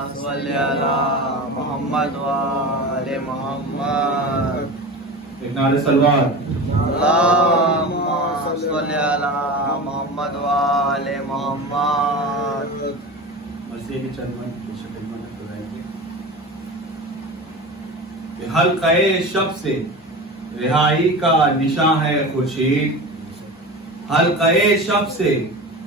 صلی علی محمد و آل محمد۔ ایک نعرہ سلوات۔ اللہم صلی علی محمد و آل محمد۔ مرثیے کی چند منٹ کی شکل میں بتائیں گے کہ حلقۂ شب سے رہائی کا نشاں ہے خورشید، حلقۂ شب سے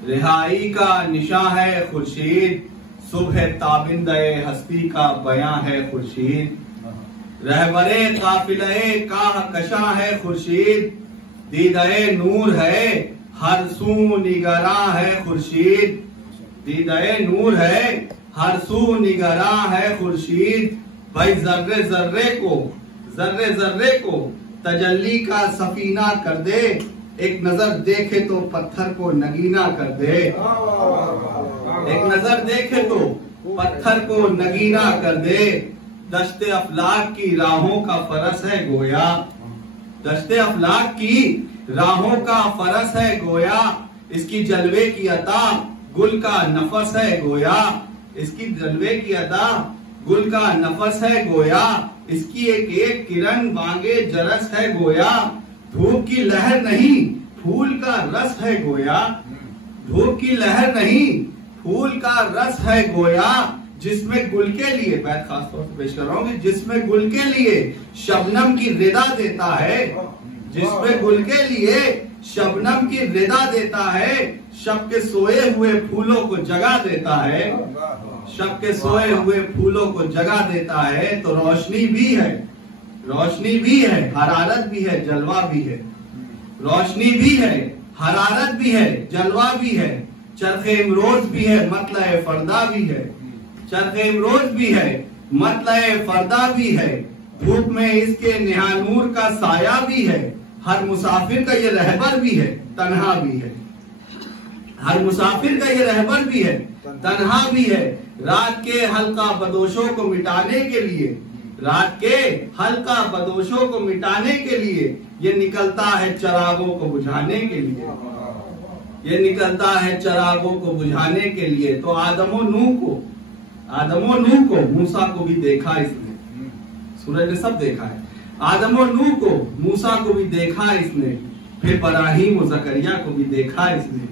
رہائی کا نشاں ہے خورشید، صبح تابندہ ہستی کا بیاں ہے خورشید، رہبر قافلہ کاہ کشاں ہے خورشید، دیدہ نور ہے ہر سو نگراں ہے خورشید، دیدہ نور ہے ہر سو نگراں ہے خورشید، بھائی ذرے ذرے کو تجلی کا سفینہ کر دے، ایک نظر دیکھے تو پتھر کو نگینہ کر دے، ایک نظر دیکھے تو پتھر کو نگینہ کر دے، دشت افلاک کی راہوں کا فرس ہے گویا، دشت افلاک کی راہوں کا فرس ہے گویا، اس کی جلوے کی عطا گل کا نفس ہے گویا، اس کی جلوے کی عطا گل کا نفس ہے گویا، اس کی ایک ایک کرن بانگے جرس ہے گویا، دھوپ کی لہر نہیں پھول کا رس ہے گویا، دھوپ کی لہر نہیں پھول کا رس ہے گویا، جس میں گل کے لیے بیت خاص طور سے پیش کر رہا ہوں کہ جس میں گل کے لیے شبنم کی ردا دیتا ہے، جس میں گل کے لیے شبنم کی ردا دیتا ہے، شب کے سوئے ہوئے پھولوں کو جگا دیتا ہے، شب کے سوئے ہوئے پھولوں کو جگا دیتا ہے، تو روشنی بھی ہے، روشنی بھی ہے، حرارت بھی ہے، جلوہ بھی ہے، روشنی بھی ہے، حرارت بھی ہے، جلوہ بھی ہے، چرخ امروز بھی ہے، مطلع فردا بھی ہے، چرخ امروز بھی ہے، مطلع فردا بھی ہے، دھوپ میں اس کے نہا نور کا سایہ بھی ہے، ہر مسافر کا یہ رہبر بھی ہے، تنہا بھی ہے، ہر مسافر کا یہ رہبر بھی ہے، تنہا بھی ہے، رات کے حلقہ بدوشوں کو مٹانے کے لیے، رات کے حلقہ بدوشوں کو مٹانے کے لیے یہ نکلتا ہے چراغوں کو بجھانے کے لیے، یہ نکلتا ہے چراغوں کو بجھانے کے لیے، تو آدم و نوح کو موسیٰ کو بھی دیکھا اس نے، سورج نے سب دیکھا ہے، آدم و نوح کو موسیٰ کو بھی دیکھا اس نے، پھر ابراہیم و زکریا کو بھی دیکھا اس نے،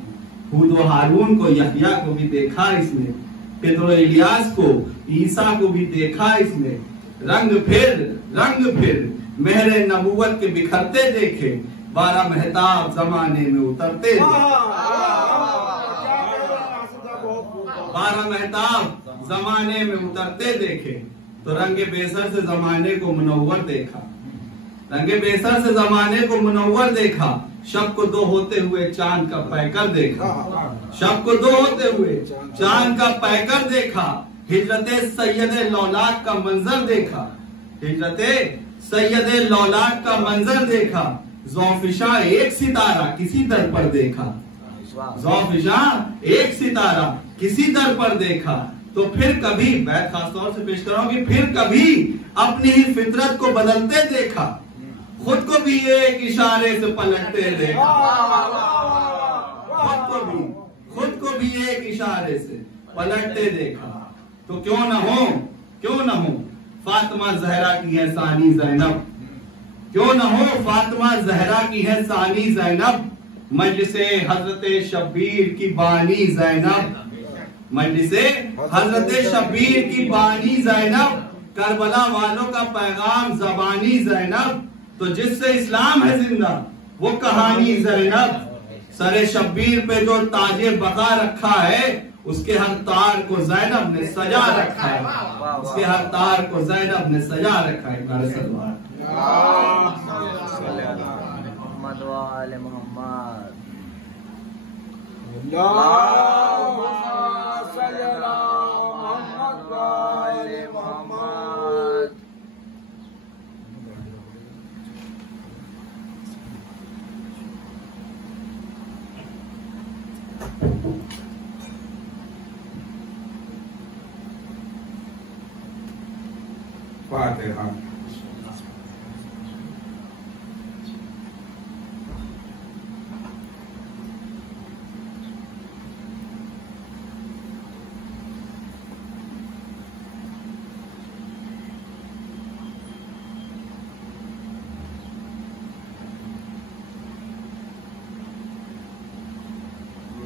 ہود و ہارون کو یحییٰ کو بھی دیکھا اس نے، پدر و الیاس کو عیسیٰ کو بھی دیکھا اس نے، رنگ پھر مہر نبوت کے بکھرتے دیکھے، 12 مہتاب زمانے میں اترتے دیکھے، 12 مہتاب زمانے میں اترتے دیکھے، تو رنگ بیسر سے زمانے کو منور دیکھا، رنگ بیسر سے زمانے کو منور دیکھا، شب کو دو ہوتے ہوئے چاند کا پیکر دیکھا، شب کو دو ہوتے ہوئے چاند کا پیکر دیکھا، ہجرت سید لولاک کا منظر دیکھا، ہجرت سید لولاک کا منظر دیکھا، ذوفشاں ایک ستارہ کسی در پر دیکھا، ذوفشاں ایک ستارہ کسی در پر دیکھا، تو پھر کبھی بیت خاص طور سے پیش کر رہا ہوں کہ پھر کبھی اپنی ہی فطرت کو بدلتے دیکھا، خود کو بھی ایک اشارے سے پلٹتے دیکھا، خود کو بھی ایک اشارے سے پلٹتے دیکھا، تو کیوں نہ ہو فاطمہ زہرا کی ہے ثانی زینب، کیوں نہ ہو فاطمہ زہرا کی ہے ثانی زینب، مجلس حضرت شبیر کی بانی زینب، مجلس حضرت شبیر کی بانی زینب، کربلا والوں کا پیغام زبانی زینب، تو جس سے اسلام ہے زندہ وہ کہانی زینب، سر شبیر پہ جو تاج بقا رکھا ہے، اس کے ہر تار کو زینب نے سجا رکھا ہے، اس کے ہر تار کو زینب نے سجا رکھا ہے، نعرہ سلوات۔ محمد و آل محمد۔ اللہم صلی علی محمد و آل محمد۔ فاتحہ۔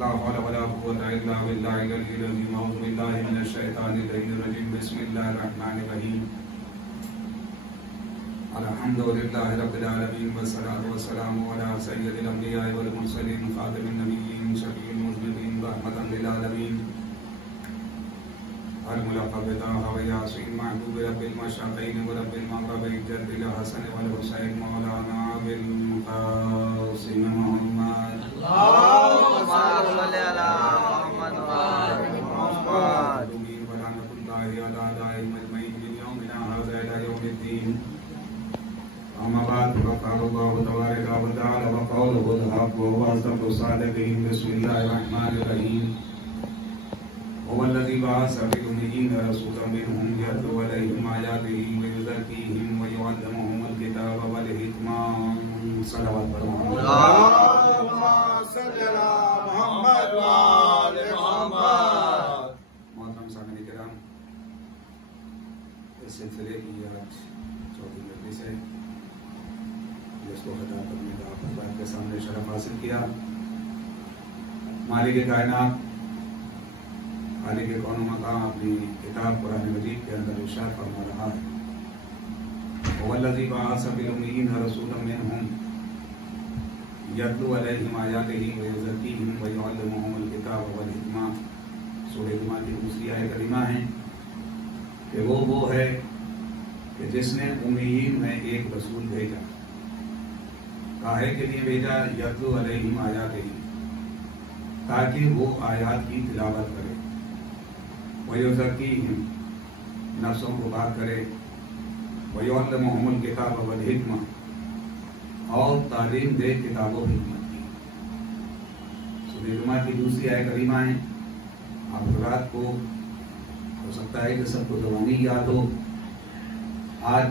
لا حول ولا قوة إلا بالله العلي العظيم أعوذ بالله من الشيطان الرجيم بسم الله الرحمن الرحيم الحمد لله رب العالمين والصلاة والسلام على سيد الأنبياء والمرسلين خاتم النبيين شفيع المذنبين رحمة للعالمين الملقب بطه وياسين محبوب رب المشرقين ورب المغربين جد الحسن والحسين مولانا أبي القاسم محمد اللهم صل على محمد وآل محمد ورحمة الله على دائم الميت من يومنا هذا إلى يوم الدين أما بعد فقال الله تبارك وتعالى وقوله الحق وهو أصدق الصادقين بسم الله الرحمن الرحيم هو الذي بعث في الأميين رسولا منهم يتلو عليهم آياته ويزكيهم ويعلمهم الكتاب والحكمة صلوات اللهم صل على محمد وآل محمد. محترم سامعین کرام، اس سلسلے کی آج چوتھی مجلس ہے جس کو خطاب کرنے کا آپ حضرات کے سامنے شرف حاصل کیا. مالک کائنات، خالق کون و مقام اپنی کتاب قرآن مجید کے اندر ارشاد فرما رہا ہے هو الذی بعث فی الأمیین رسولا منهم یتلو علیہم آیاتہ ویزکیہم ویعلمہم الکتاب والحکمہ. سورہ جمعہ کی دوسری آیت کریمہ ہے کہ وہ ہے کہ جس نے امیین میں ایک رسول بھیجا. کاہے کے لیے بھیجا؟ یتلو علیہم آیاتہ، تاکہ وہ آیات کی تلاوت کرے، وَيُزَكِّيهِمْ، نفسوں کو پاک کرے، وَيُعَلِّمُهُمُ الْكِتَابَ وَالْحِكْمَةَ، اور تعلیم دے کتاب و حکمت کی. سورہ جمعہ کی دوسری آیت کریمہ ہے. آپ حضرات کو ہو سکتا ہے کہ سب کو زبانی یاد ہو. آج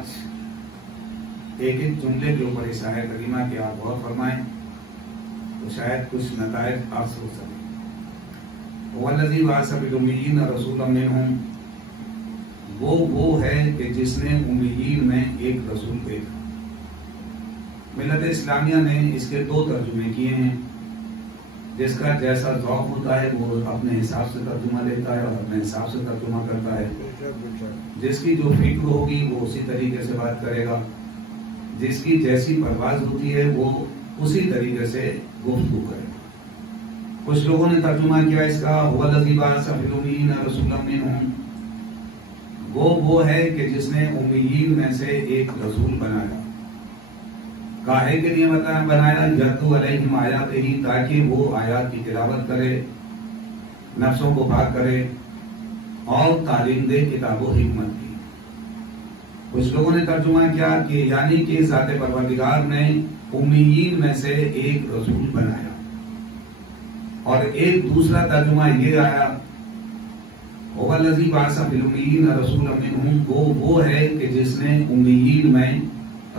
ایک ایک جملے کے اوپر اس آیت کریمہ کے آپ غور فرمائیں تو شاید کچھ نتائج حاصل ہو سکیں. هو الذی بعث فی الأمیین رسولا منهم، وہ ہے کہ جس نے امیین میں ایک رسول بھیجا. ملت اسلامیہ نے اس کے دو ترجمے کیے ہیں. جس کا جیسا ذوق ہوتا ہے وہ اپنے حساب سے ترجمہ لیتا ہے اور اپنے حساب سے ترجمہ کرتا ہے. جس کی جو فکر ہوگی وہ اسی طریقے سے بات کرے گا. جس کی جیسی پرواز ہوتی ہے وہ اسی طریقے سے گفتگو کرے گا. کچھ لوگوں نے ترجمہ کیا اس کا هو الذی بعث فی الأمیین رسولا منهم، وہ ہے کہ جس نے امیین میں سے ایک رسول بنایا. کاہے کے لیے بنایا؟ یتلو علیہم آیاتہ، تاکہ وہ آیات کی تلاوت کرے، نفسوں کو پاک کرے اور تعلیم دے کتاب و حکمت کی. کچھ لوگوں نے ترجمہ کیا کہ یعنی کہ ذات پروردگار نے امیین میں سے ایک رسول بنایا. اور ایک دوسرا ترجمہ یہ آیا هو الذی بعث فی الأمیین رسولا منهم، وہ ہے کہ جس نے امیین میں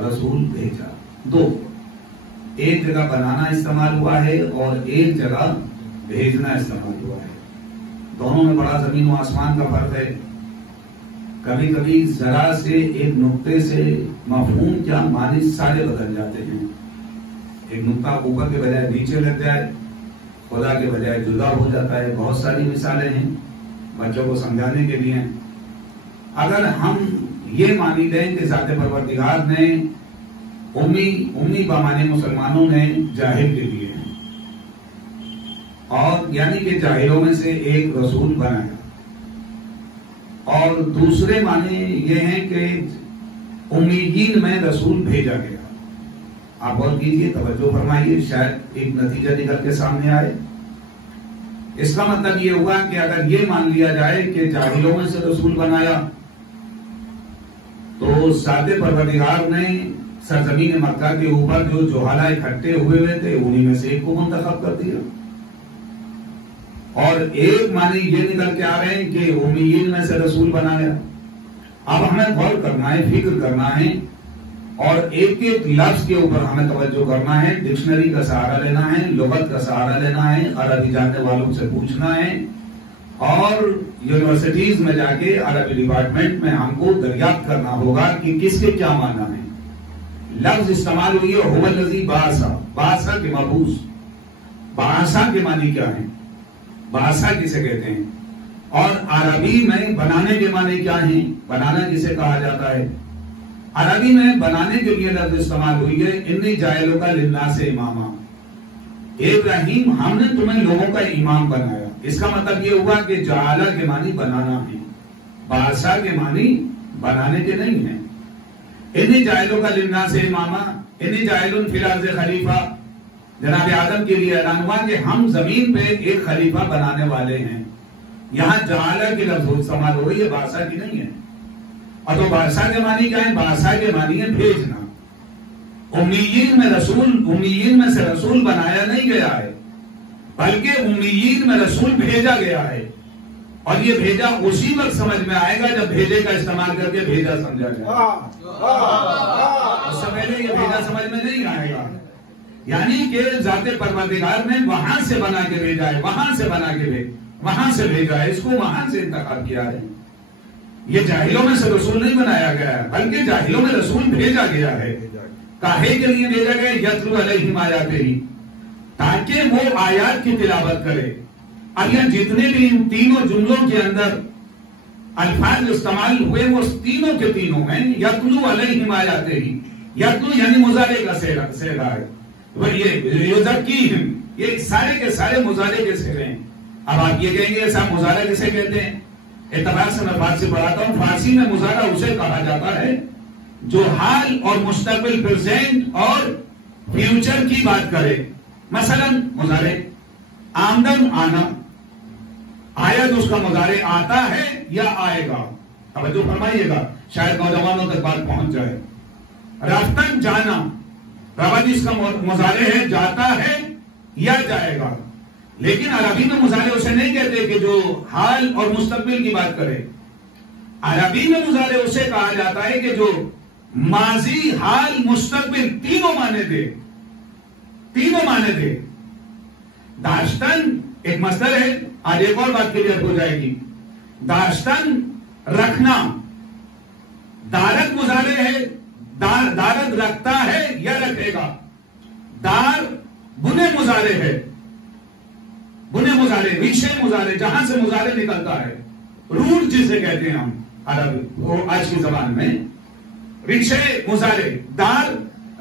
رسول بھیجا. دو، ایک جگہ بنانا استعمال ہوا ہے اور ایک جگہ بھیجنا استعمال ہوا ہے. دونوں میں بڑا زمین و آسمان کا فرق ہے. کبھی کبھی ذرا سے ایک نقطے سے مفہوم کیا معنی سارے بدل جاتے ہیں. ایک نقطہ اوپر کے بجائے نیچے لگ جائے، خدا کے بجائے جدا ہو جاتا ہے. بہت ساری مثالیں ہیں بچوں کو سمجھانے کے لیے. اگر ہم یہ مانی لیں کہ ذات پروردگار نے امی بمانے مسلمانوں نے جاہل کے لیے ہیں، اور یعنی کہ جاہلوں میں سے ایک رسول بنایا. اور دوسرے معنی یہ ہیں کہ امیین میں رسول بھیجا گیا. آپ غور کیجیے، توجہ فرمائیے، شاید ایک نتیجہ نکل کے سامنے آئے. اس کا مطلب یہ ہوا کہ اگر یہ مان لیا جائے کہ جاہلوں میں سے رسول بنایا تو ذات پروردگار نے سرزمین مکہ کے اوپر جو جوہالہ اکٹھے ہوئے تھے انہی میں سے ایک کو منتخب کر دیا. اور ایک معنی یہ نکل کے آ رہے ہیں کہ امیین میں سے رسول بنایا. اب ہمیں غور کرنا ہے، فکر کرنا ہے، اور ایک ایک لفظ کے اوپر ہمیں توجہ کرنا ہے. ڈکشنری کا سہارا لینا ہے، لغت کا سہارا لینا ہے، عربی جاننے والوں سے پوچھنا ہے، اور یونیورسٹیز میں جا کے عربی ڈپارٹمنٹ میں ہم کو دریافت کرنا ہوگا کہ کس کے کیا معنی ہے. لفظ استعمال ہوئی ہے هو الذی بعث، بعث کے مبعوث، بعث کے معنی کیا ہے؟ باسا کسے کہتے ہیں؟ اور عربی میں بنانے کے معنی کیا ہیں؟ بنانا کسے کہا جاتا ہے؟ عربی میں بنانے کے لیے لفظ استعمال ہوئی ہے انی جاعلک للناس اماما، ابراہیم ہم نے تمہیں لوگوں کا امام بنایا۔ اس کا مطلب یہ ہوا کہ جعلہ کے معنی بنانا ہے، باسا کے معنی بنانے کے نہیں ہیں۔ انی جاعلک للناس اماما، انی جاعل فی الارض خلیفہ، جناب آدم کے لیے اعلان ہوا کہ ہم زمین پہ ایک خلیفہ بنانے والے ہیں۔ یہاں جعلہ کی لفظ استعمال ہو رہی ہے، باسا کی نہیں ہے۔ اور تو باسا کے معنی کیا ہے؟ باسا کے معنی ہے بھیجنا۔ امیین میں رسول، امیین میں سے رسول بنایا نہیں گیا ہے، بلکہ امیین میں رسول بھیجا گیا ہے۔ اور یہ بھیجا اسی وقت سمجھ میں آئے گا جب بھیجے کا استعمال کر کے بھیجا سمجھا جائے گا، اس سے پہلے یہ بھیجا سمجھ میں نہیں آئے گا۔ یعنی کہ ذات پروردگار نے وہاں سے بنا کے بھیجا ہے، وہاں سے بنا کے وہاں سے بھیجا ہے، اس کو وہاں سے انتخاب کیا ہے۔ یہ جاہلوں میں سے رسول نہیں بنایا گیا ہے، بلکہ جاہلوں میں رسول بھیجا گیا ہے۔ کاہے کے لیے بھیجا گیا؟ یتلو علیہم آیاتہ، تاکہ وہ آیات کی تلاوت کرے۔ اب یہ جتنے بھی ان تینوں جملوں کے اندر الفاظ استعمال ہوئے وہ تینوں کے تینوں ہیں یتلو علیہم آیاتہ۔ یتلو یعنی مضارع کا صیغہ ہے، یزکیہم، یہ سارے کے سارے مضارع کے صیغے ہیں۔ اب آپ یہ کہیں گے صاحب مضارع کسے کہتے ہیں؟ اعتبار سے میں فارسی پڑھاتا ہوں۔ فارسی میں مضارع اسے کہا جاتا ہے جو حال اور مستقبل، پریزنٹ اور فیوچر کی بات کرے۔ مثلا مضارع آمدن، آنا، آیا تو اس کا مضارع آتا ہے یا آئے گا؟ توجہ فرمائیے گا، شاید نوجوانوں تک بات پہنچ جائے۔ رفتن، جانا، رواج اس کا مضارع ہے جاتا ہے یا جائے گا۔ لیکن عربی میں مضارع اسے نہیں کہتے کہ جو حال اور مستقبل کی بات کرے۔ عربی میں مضارع اسے کہا جاتا ہے کہ جو ماضی، حال، مستقبل تینوں معنی دے، تینوں معنی دے۔ داشتن ایک مصدر ہے، آج ایک اور بات کلیئر ہو جائے گی۔ داشتن رکھنا، دارت مضارع ہے، دارت رکھتا ہے یا رکھے گا۔ دار بنے مضارع ہے، بنے مضارع، ریشے مضارع، جہاں سے مضارع نکلتا ہے، روٹ جسے کہتے ہیں ہم عرب آج کی زبان میں، ریشے مضارع۔ دار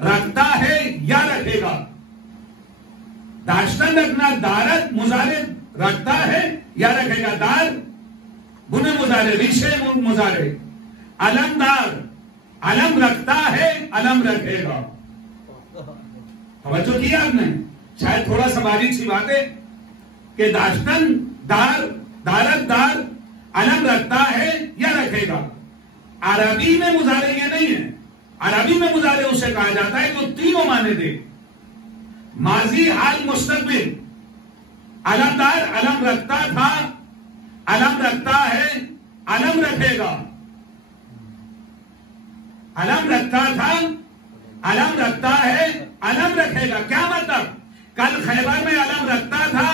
رکھتا ہے یا رکھے گا۔ داشتن رکھنا، دارت مضارع رکھتا ہے یا رکھے گا۔ دار بنے مضارع، ریشے مضارع۔ علم دار، علم رکھتا ہے، علم رکھے گا۔ توجہ کیا آپ نے؟ شاید تھوڑا سا باریک سی بات ہے کہ داشتن دار، دارت دار، علم رکھتا ہے یا رکھے گا۔ عربی میں مضارع یہ نہیں ہے، عربی میں مضارع اسے کہا جاتا ہے جو تینوں معنی دے، ماضی، حال، مستقبل۔ علم دار، علم رکھتا تھا، علم رکھتا ہے، علم رکھے گا۔ علم رکھتا تھا، علم رکھتا ہے، علم رکھے گا۔ کیا مطلب؟ کل خیبر میں علم رکھتا تھا،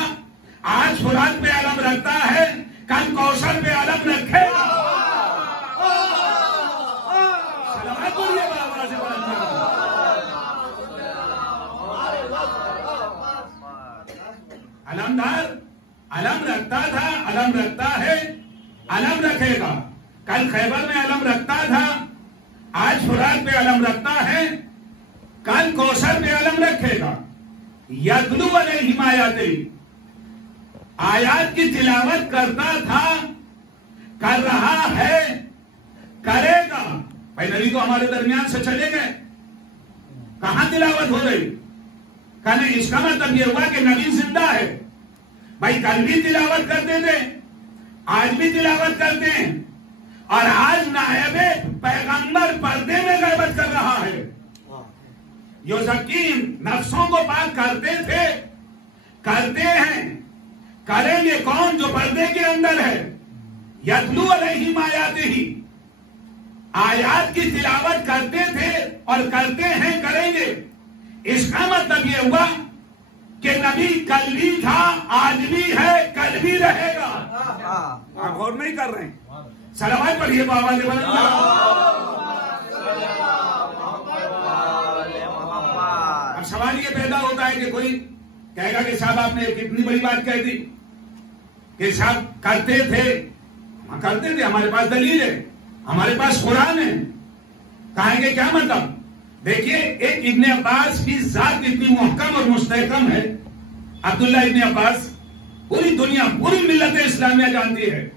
آج فرات پہ علم رکھتا ہے، کل کوثر پہ علم رکھے گا۔ علمدار علم رکھتا تھا، علم رکھتا ہے، علم رکھے گا۔ کل خیبر میں علم رکھتا تھا، آج فرات پہ علم رکھتا ہے، کل کوثر پہ علم رکھے گا۔ یتلو علیہم آیاتہ، آیات کی تلاوت کرتا تھا، کر رہا ہے، کرے گا۔ بھائی نبی تو ہمارے درمیان سے چلے گئے، کہاں تلاوت ہو رہی؟ کہنے اس کا مطلب یہ ہوا کہ نبی زندہ ہے۔ بھائی کل بھی تلاوت کرتے تھے، آج بھی تلاوت کرتے ہیں، اور آج نائب پیغمبر پردے میں غیبت کر رہا ہے۔ یزکیم، نفسوں کو پاک کرتے تھے، کرتے ہیں، کریں گے کون؟ جو پردے کے اندر ہے۔ یتلو علیہم آیاتہ، آیات کی تلاوت کرتے تھے اور کرتے ہیں، کریں گے۔ اس کا مطلب یہ ہوا کہ نبی کل بھی تھا، آج بھی ہے، کل بھی رہے گا۔ آپ غور نہیں کر رہے ہیں؟ صلوات پڑھیے بابا نے اب سوال یہ پیدا ہوتا ہے کہ کوئی کہے گا کہ صاحب آپ نے کتنی بڑی بات کہہ دی، کہ صاحب کرتے تھے، ہمارے پاس دلیل ہے، ہمارے پاس قرآن ہے، کہیں گے کیا مطلب؟ دیکھیے ایک ابن عباس کی ذات اتنی محکم اور مستحکم ہے، عبداللہ ابن عباس پوری دنیا پوری ملت اسلامیہ جانتی ہے،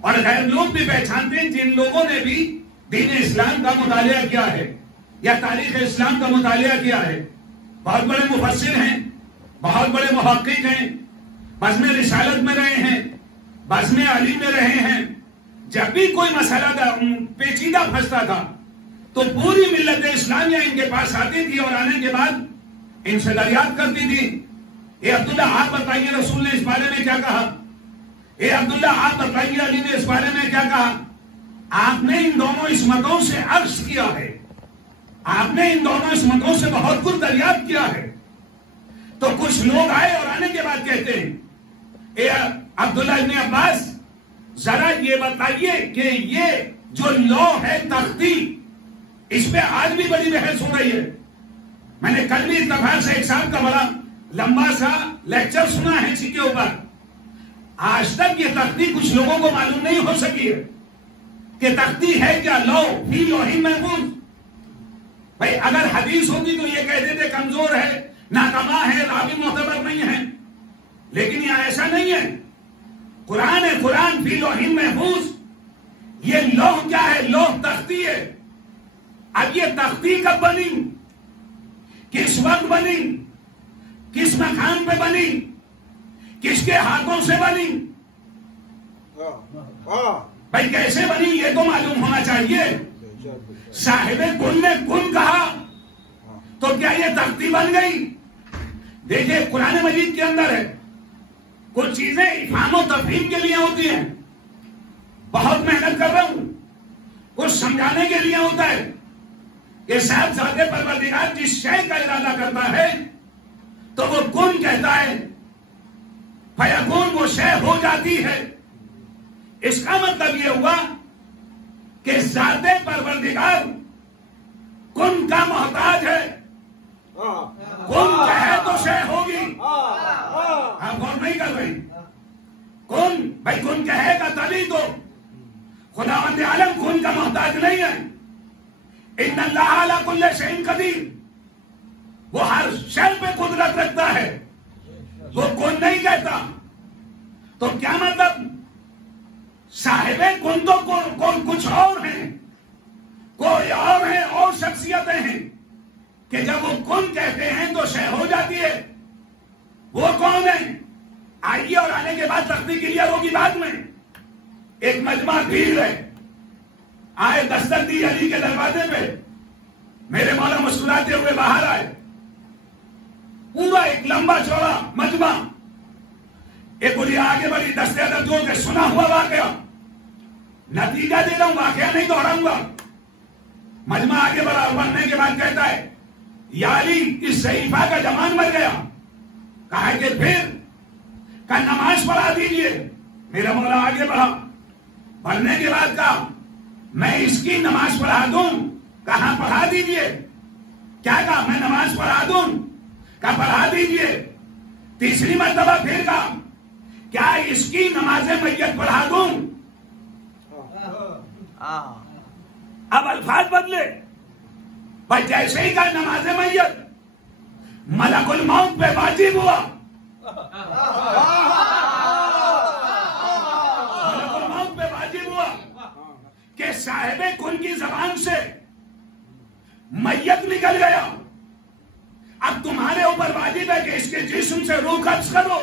اور غیر لوگ بھی پہچانتے ہیں جن لوگوں نے بھی دین اسلام کا مطالعہ کیا ہے یا تاریخ اسلام کا مطالعہ کیا ہے، بہت بڑے مفسر ہیں، بہت بڑے محقق ہیں، بزم رسالت میں رہے ہیں، بزم علی میں رہے ہیں۔ جب بھی کوئی مسئلہ پیچیدہ پھنستا تھا تو پوری ملت اسلامیہ ان کے پاس آتی تھی اور آنے کے بعد ان سے دریافت کرتی تھی، اے عبداللہ آپ بتائیے رسول نے اس بارے میں کیا کہا، اے عبداللہ آپ بتائیے علی نے اس بارے میں کیا کہا۔ آپ نے ان دونوں عصمتوں سے عرض کیا ہے، آپ نے ان دونوں عصمتوں سے بہت کچھ دریافت کیا ہے۔ تو کچھ لوگ آئے اور آنے کے بعد کہتے ہیں، اے عبداللہ ابن عباس ذرا یہ بتائیے کہ یہ جو لو ہے تختی، اس پہ آج بھی بڑی بحث ہو رہی ہے۔ میں نے کل بھی اتفاق سے ایک صاحب کا بڑا لمبا سا لیکچر سنا ہے اسی کے اوپر۔ آج تک یہ تختی کچھ لوگوں کو معلوم نہیں ہو سکی ہے کہ تختی ہے کیا، لو فی لوح محفوظ۔ بھائی اگر حدیث ہوتی تو یہ کہتے تھے کمزور ہے، ناکما ہے، راوی معتبر نہیں ہے، لیکن یہاں ایسا نہیں ہے۔ قرآن ہے، قرآن فی لوح محفوظ۔ یہ لوح کیا ہے؟ لوح تختی ہے۔ اب یہ تختی کب بنی، کس وقت بنی، کس مقام پہ بنی، کس کے ہاتھوں سے بنی، بھائی کیسے بنی یہ تو معلوم ہونا چاہیے۔ صاحب کن نے کن کہا تو کیا یہ تختی بن گئی؟ دیکھیں قرآن مجید کے اندر ہے، کچھ چیزیں افہام و تفہیم کے لیے ہوتی ہیں، بہت محنت کر رہا ہوں، کچھ سمجھانے کے لیے ہوتا ہے کہ صاحب ذات پروردگار جس شے کا ارادہ کرتا ہے تو وہ کن کہتا ہے، فیکون وہ شے ہو جاتی ہے۔ اس کا مطلب یہ ہوا کہ ذات پروردگار کن کا محتاج ہے، کن کہے تو شے ہوگی۔ آپ غور نہیں کر رہے، کن بھائی کن کہے گا تبھی تو۔ خداوند عالم کن کا محتاج نہیں ہے۔ ان اللہ علی کل شیء قدیر، وہ ہر شے پہ قدرت رکھتا ہے، وہ کن نہیں کہتا۔ تو کیا مطلب؟ صاحب کن تو کون کچھ اور ہیں، کوئی اور ہیں، اور شخصیتیں ہیں کہ جب وہ کن کہتے ہیں تو شے ہو جاتی ہے۔ وہ کون ہے؟ آئیے اور آنے کے بعد تختی کلیئر ہوگی بعد میں۔ ایک مجمع بھیڑ ہے، آئے دستک دی علی کے دروازے پہ، میرے مولا مسکراتے ہوئے باہر آئے، پورا ایک لمبا چوڑا مجمع، ایک گڑیا آگے بڑی دستے ادب جوڑ کے سنا ہوا واقعہ، نتیجہ دے رہا ہوں، واقعہ نہیں دوہراؤں گا۔ مجمع آگے بڑھا، بڑھنے کے بعد کہتا ہے، یا علی اس صحیفہ کا جمان مر گیا۔ کہا کہ پھر کہ نماز پڑھا دیجئے۔ میرا مولا آگے بڑھا، بڑھنے کے بعد کہا میں اس کی نماز پڑھا دوں۔ کہاں پڑھا دیجئے۔ کیا کہا؟ میں نماز پڑھا دوں۔ کہا پڑھا دیجئے۔ تیسری مرتبہ پھر کہا کیا اس کی نماز میت پڑھا دوں۔ اب الفاظ بدلے، بھائی جیسے ہی کہا نماز میت، ملک الموت پہ واجب ہوا، ملک الموت پہ واجب ہوا کہ صاحب کن کی زبان سے میت نکل گیا، اب تمہارے اوپر واجب ہے کہ اس کے جسم سے روح قبض کرو۔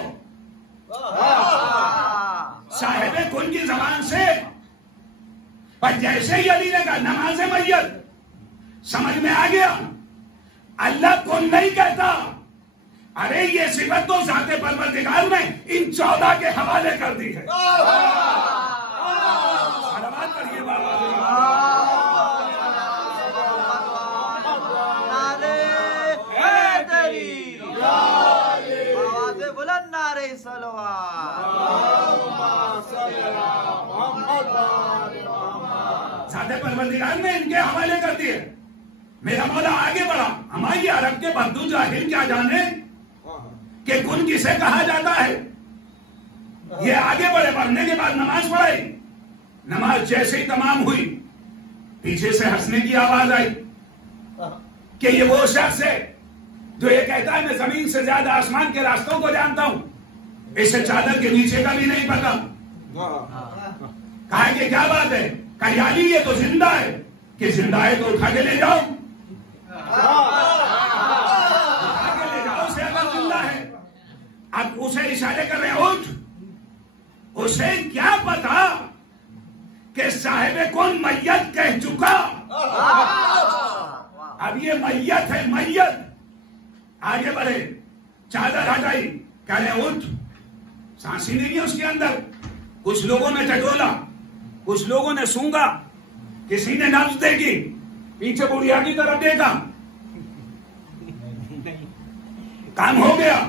صاحب کن کی زبان سے، پر جیسے ہی علی نے کہا نماز میت، سمجھ میں آ گیا اللہ کن نہیں کہتا، ارے یہ صفت تو ذات پروردگار نے ان 14 کے حوالے کر دی ہے۔ سلامات کریے بابا۔ بلند نعرہ صلوات۔ ذات پروردگار نے ان کے حوالے کر دیے۔ میرا مولا آگے بڑھا، ہماری عرب کے بدو جاہل کیا جانے کہ کن کسے کہا جاتا ہے۔ یہ آگے بڑھے، بڑھنے کے بعد نماز پڑھائی. نماز جیسے ہی تمام ہوئی پیچھے سے ہنسنے کی آواز آئی کہ یہ وہ شخص ہے جو یہ کہتا ہے میں زمین سے زیادہ آسمان کے راستوں کو جانتا ہوں، اسے چادر کے نیچے کا بھی نہیں پتا. کہا کہ کیا بات ہے؟ کہا یا علی یہ تو زندہ ہے. کہ زندہ ہے تو اٹھا کے لے جاؤ، اٹھا کے لے جاؤ اسے اگر زندہ ہے. اب اسے اشارے کر رہے ہیں اٹھ. اسے کیا پتا کہ صاحب کون میت کہہ چکا. اب یہ میت ہے، میت. آگے بڑھے، چادر ہٹائی، کہہ رہے اٹھ. سانس ہی نہیں ہے اس کے اندر. کچھ لوگوں نے ٹٹولا، کچھ لوگوں نے سونگا، کسی نے نبض دیکھی، پیچھے بڑھیا کی طرف دیکھا، کام ہو گیا.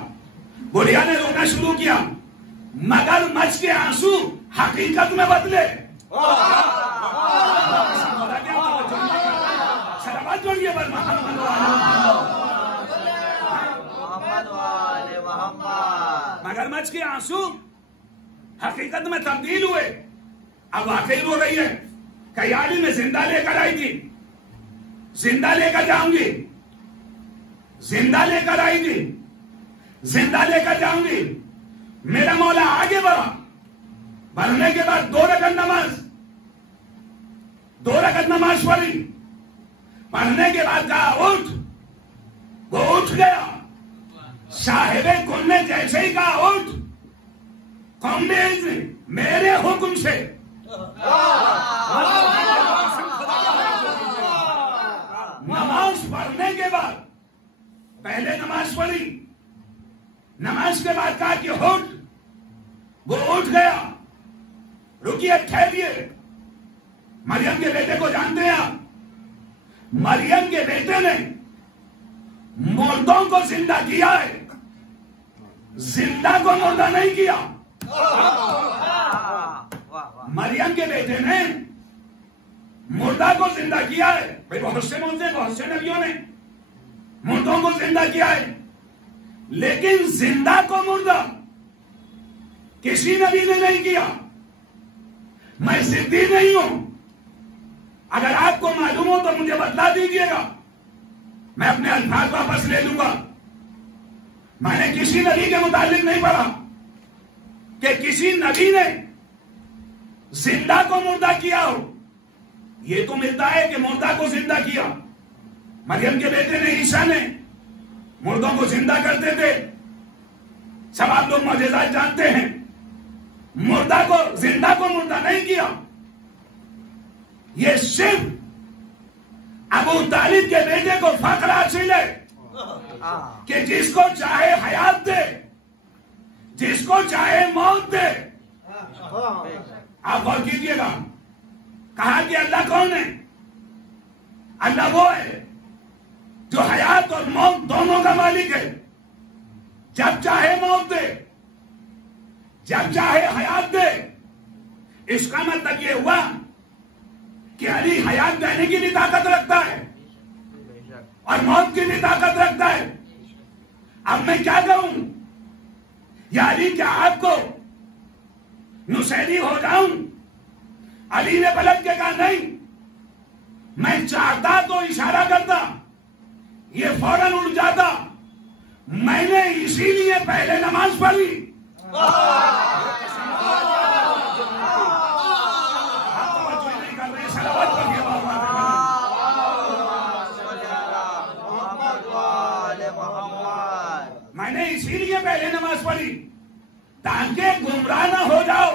بڑھیا نے رونا شروع کیا، مگر مچھ کے آنسو حقیقت میں بدلے. شرابت جوڑیے بر محمد مگر مچھ کے آنسو حقیقت میں تبدیل ہوئے. اب واقعی رو رہی ہے کہ یا علی میں زندہ لے کر آئی تھی، زندہ لے کر جاؤں گی، زندہ لے کر آئی تھی، زندہ لے کر جاؤں گی. میرا مولا آگے بڑھا. بڑھنے کے بعد 2 رکعت نماز، 2 رکعت نماز پڑھی. پڑھنے کے بعد کہا اٹھ. وہ اٹھ گیا. صاحب کن نے جیسے ہی کہا اٹھ، قوم نے میرے حکم سے نماز پڑھنے کے بعد پہلے نماز پڑھی، نماز کے بعد کہا کہ اٹھ. وہ اٹھ گیا. رکیے، ٹھہریے. مریم کے بیٹے کو جانتے ہیں آپ؟ مریم کے بیٹے نے مردوں کو زندہ کیا ہے، زندہ کو مردہ نہیں کیا. مریم کے بیٹے نے مردہ کو زندہ کیا ہے. بھائی بہت سے موجود، بہت سے نبیوں نے مردوں کو زندہ کیا ہے، لیکن زندہ کو مردہ کسی نبی نے نہیں کیا. میں ضدی نہیں ہوں، اگر آپ کو معلوم ہو تو مجھے بتلا دیجیے گا، میں اپنے الفاظ واپس لے لوں گا. میں نے کسی نبی کے متعلق نہیں پڑھا کہ کسی نبی نے زندہ کو مردہ کیا ہو. یہ تو ملتا ہے کہ مردہ کو زندہ کیا. مریم کے بیٹے نے، عیسیٰ نے مردوں کو زندہ کرتے تھے. سب آپ لوگ معجزات جانتے ہیں. مردہ کو زندہ کو مردہ نہیں کیا. یہ صرف ابو طالب کے بیٹے کو فخر حاصل ہے کہ جس کو چاہے حیات دے، جس کو چاہے موت دے. آپ غور کیجیے گا. کہا کہ اللہ کون ہے؟ اللہ وہ ہے جو حیات اور موت دونوں کا مالک ہے. جب چاہے موت دے، جب چاہے حیات دے. اس کا مطلب یہ ہوا کہ علی حیات دینے کی بھی طاقت رکھتا ہے اور موت کی بھی طاقت رکھتا ہے. اب میں کیا کروں؟ یا علی کیا آپ کو نصیری ہو جاؤں؟ علی نے پلٹ کے کہا نہیں، میں چاہتا تو اشارہ کرتا، یہ فوراً اٹھ جاتا. میں نے اسی لیے پہلے نماز پڑھی. میں نے اسی لیے پہلے نماز پڑھی تاکہ گمراہ نہ ہو جاؤ.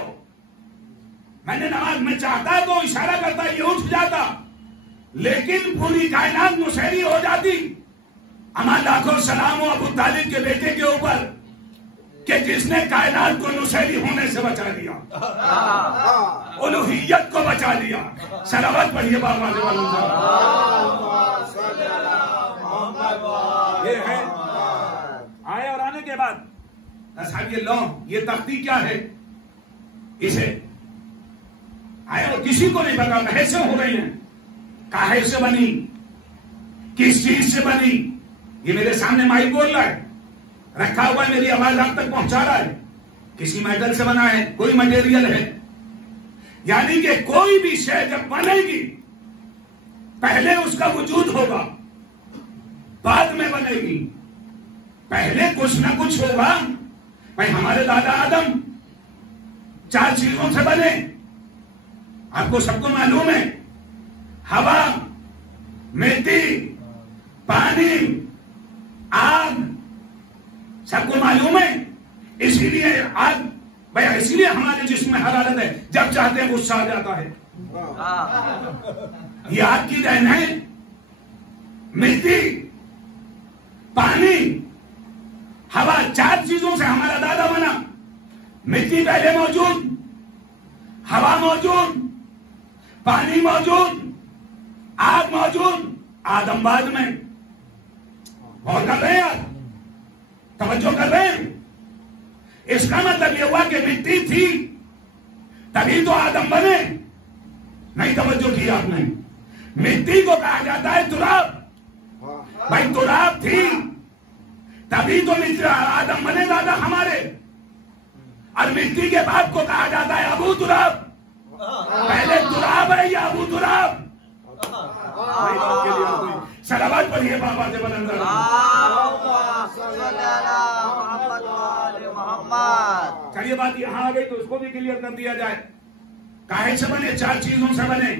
میں نے نماز میں چاہتا تو اشارہ کرتا، یہ اٹھ جاتا، لیکن پوری کائنات نصیری ہو جاتی. ہمارا لاکھوں سلام ہو ابو طالب کے بیٹے کے اوپر کہ جس نے کائنات کو نصیری ہونے سے بچا لیا، الوہیت کو بچا لیا. صلوات پڑھیے بابا یہ ہے. آئے اور آنے کے بعد صاحب یہ لو، یہ تختی کیا ہے؟ اسے آئے اور کسی کو نہیں پتا کیسے ہو رہی ہیں، کاہے سے بنی، کس چیز سے بنی. یہ میرے سامنے مائک بول رہا ہے، رکھا ہوا ہے، میری آواز آپ تک پہنچا رہا ہے. کسی میٹل سے بنا ہے، کوئی مٹیریل ہے. یعنی کہ کوئی بھی شے جب بنے گی پہلے اس کا وجود ہوگا، بعد میں بنے گی. پہلے کچھ نہ کچھ ہوگا. بھائی ہمارے دادا آدم 4 چیزوں سے بنے، آپ کو سب کو معلوم ہے. ہوا، مٹی، پانی، آگ، سب کو معلوم ہے. اسی لیے آگ، بھائی اسی لیے ہمارے جسم میں حرارت ہے، جب چاہتے ہیں غصہ آ جاتا ہے. یہ آگ کی دین ہے. مٹی، پانی، ہوا، 4 چیزوں سے ہمارا دادا بنا. مٹی پہلے موجود، ہوا موجود، پانی موجود، آگ موجود، آدم بعد میں. غور کر رہے ہیں آپ؟ توجہ کر رہے ہیں؟ اس کا مطلب یہ ہوا کہ مٹی تھی تبھی تو آدم بنے. نہیں توجہ کی آپ نے؟ مٹی کو کہا جاتا ہے تراب. بھائی تراب تھی تبھی تو آدم بنے دادا ہمارے. اور مٹی کے باپ کو کہا جاتا ہے ابو تراب. پہلے تراب ہے یا ابو تراب؟ صلوات پڑھیے بابا سے بلند. چلیے بات یہاں آ گئی تو اس کو بھی کلیئر کر دیا جائے. کاہے سے بنے؟ 4 چیزوں سے بنے.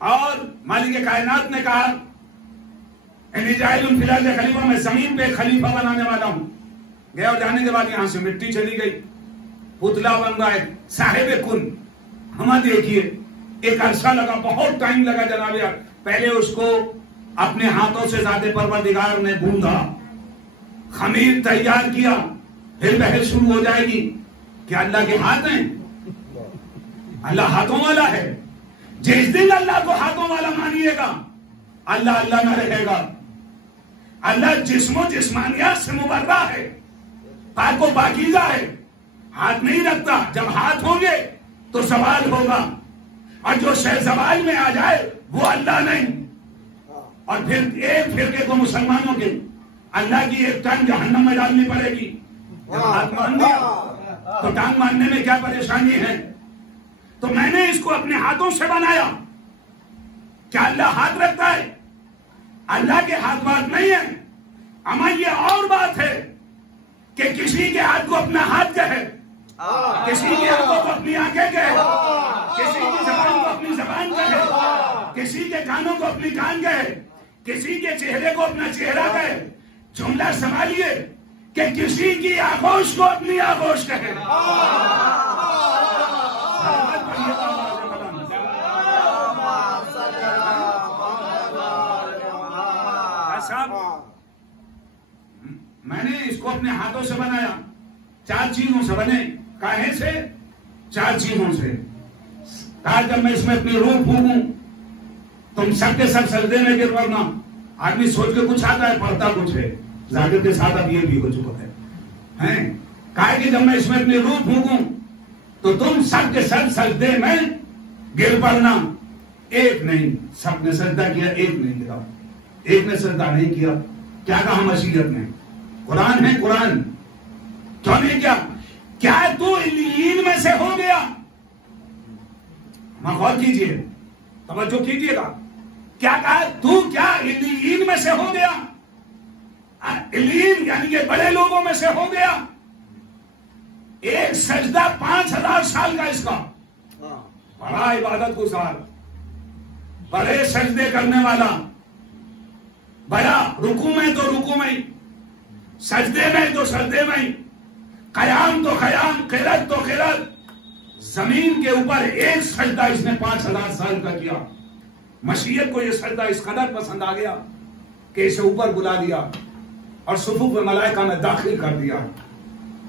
اور مالک کائنات نے کہا انی جاعل فی الارض خلیفہ، میں زمین پہ خلیفہ بنانے والا ہوں. گیا اور جانے کے بعد یہاں سے مٹی چلی گئی، پتلا بن رہا ہے. صاحب کن ہمیں دیکھیے ایک عرصہ لگا، بہت ٹائم لگا جناب یار. پہلے اس کو اپنے ہاتھوں سے ذات پروردگار نے گوندھا، خمیر تیار کیا. پھر بحث شروع ہو جائے گی کہ اللہ کے ہاتھ ہیں، اللہ ہاتھوں والا ہے. جس دن اللہ کو ہاتھوں والا مانیے گا اللہ اللہ نہ رہے گا. اللہ جسم و جسمانیات سے مبرہ ہے، پاک و پاکیزہ ہے، ہاتھ نہیں رکھتا. جب ہاتھ ہوں گے تو زوال ہوگا، اور جو شے زوال میں آ جائے وہ اللہ نہیں. اور پھر ایک فرقے کو مسلمانوں کے اللہ کی ایک ٹانگ جہنم میں ڈالنی پڑے گی. جب ہاتھ مان دیا تو ٹانگ ماننے میں کیا پریشانی ہے؟ تو میں نے اس کو اپنے ہاتھوں سے بنایا. کیا اللہ ہاتھ رکھتا ہے؟ اللہ کے ہاتھ بات نہیں ہے. اما یہ اور بات ہے کہ کسی کے ہاتھ کو اپنا ہاتھ کہے، کسی کی آنکھوں کو اپنی آنکھیں کہے، کسی کی زبان کو اپنی زبان کہے، کسی کے کانوں کو اپنی کان کہے، کسی کے چہرے کو اپنا چہرہ کہے. جملہ سنبھالیے کہ کسی کی آغوش کو اپنی آغوش کہے. میں نے اس کو اپنے ہاتھوں سے بنایا. 4 چیزوں سے بنے. کاہے سے؟ 4 چیزوں سے. کہا جب میں اس میں اپنی روح پھونکوں تم سب کے سب سجدے میں گر پڑنا. آدمی سوچ کے کچھ آتا ہے، پڑھتا کچھ ہے. ظاہر کے ساتھ اب یہ بھی ہو چکا ہے. کہا کہ جب میں اس میں اپنی روح پھونکوں تو تم سب کے سب سجدے میں گر پڑنا. ایک نہیں، سب نے سجدہ کیا، ایک نہیں گرا. ایک نے سجدہ نہیں کیا. کیا کہا مشیت نے؟ قرآن ہے قرآن. کیوں نہیں کیا؟ کیا تو علیین میں سے ہو گیا؟ غور کیجئے، توجہ کیجئے گا. کیا کہا؟ تو کیا علیین میں سے ہو گیا؟ علیین یعنی کہ بڑے لوگوں میں سے ہو گیا. ایک سجدہ 5000 سال کا اس کا. بڑا عبادت گزار، بڑے سجدے کرنے والا، بڑا رکوع میں تو رکوع میں، سجدے میں تو سجدے میں، قیام تو قیام، قرات تو قرات. زمین کے اوپر ایک سجدہ اس نے 5000 سال کا کیا. مشیت کو یہ سجدہ اس قدر پسند آ گیا کہ اسے اوپر بلا دیا اور صفوف ملائکہ میں داخل کر دیا.